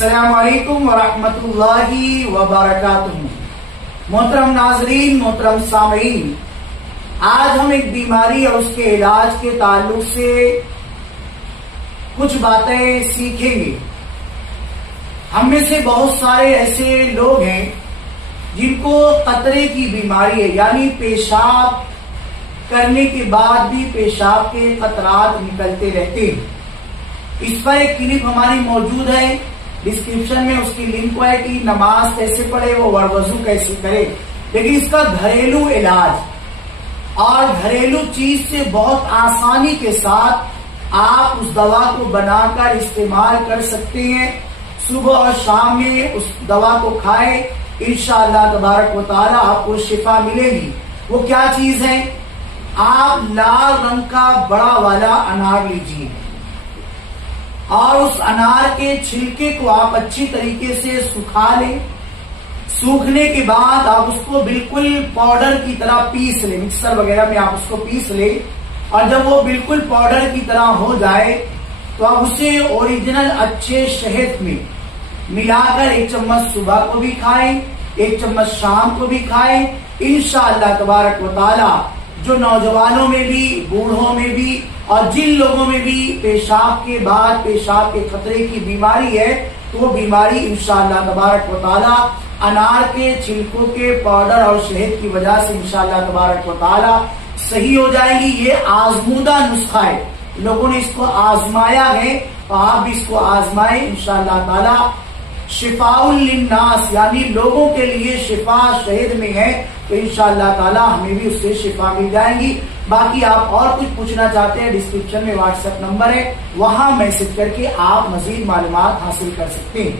السلام علیکم ورحمۃ اللہ وبرکاتہ۔ محترم ناظرین، محترم سامعین، آج ہم ایک بیماری اور اس کے علاج کے تعلق سے کچھ باتیں سیکھیں گے۔ ہم میں سے بہت سارے ایسے لوگ ہیں جن کو قطرے کی بیماری ہے، یعنی پیشاب کرنے کے بعد بھی پیشاب کے قطرات نکلتے رہتے ہیں۔ اس پر ایک کلپ ہماری موجود ہے، ڈسکرپشن میں اس کی لنک ہے کہ نماز کیسے پڑھے، وہ وضو کیسے کرے۔ لیکن اس کا گھریلو علاج اور گھریلو چیز سے بہت آسانی کے ساتھ آپ اس دوا کو بنا کر استعمال کر سکتے ہیں۔ صبح اور شام میں اس دوا کو کھائیں، انشاءاللہ تبارک و تعالی آپ کو شفا ملے گی۔ وہ کیا چیز ہے؟ آپ لال رنگ کا بڑا والا انار لیجیے اور اس انار کے چھلکے کو آپ اچھی طریقے سے سکھا لیں۔ سوکھنے کے بعد آپ اس کو بالکل پاؤڈر کی طرح پیس لیں، مکسر وغیرہ میں آپ اس کو پیس لیں، اور جب وہ بالکل پاؤڈر کی طرح ہو جائے تو آپ اسے اوریجنل اچھے شہد میں ملا کر 1 چمچ صبح کو بھی کھائیں، 1 چمچ شام کو بھی کھائیں۔ انشاءاللہ تبارک و تعالی جو نوجوانوں میں بھی، بوڑھوں میں بھی اور جن لوگوں میں بھی پیشاب کے بعد پیشاب کے خطرے کی بیماری ہے، تو وہ بیماری انشاءاللہ تبارک و تعالی انار کے چھلکوں کے پاؤڈر اور شہد کی وجہ سے انشاءاللہ تبارک و تعالی صحیح ہو جائے گی۔ یہ آزمودہ نسخہ ہے، لوگوں نے اس کو آزمایا ہے، تو آپ بھی اس کو آزمائیں۔ انشاءاللہ تعالی شفاء للناس، یعنی لوگوں کے لیے شفا شہد میں ہے، تو انشاءاللہ تعالی ہمیں بھی اس سے شفا مل جائے گی۔ باقی آپ اور کچھ پوچھنا چاہتے ہیں، ڈسکرپشن میں واٹس ایپ نمبر ہے، وہاں میسج کر کے آپ مزید معلومات حاصل کر سکتے ہیں۔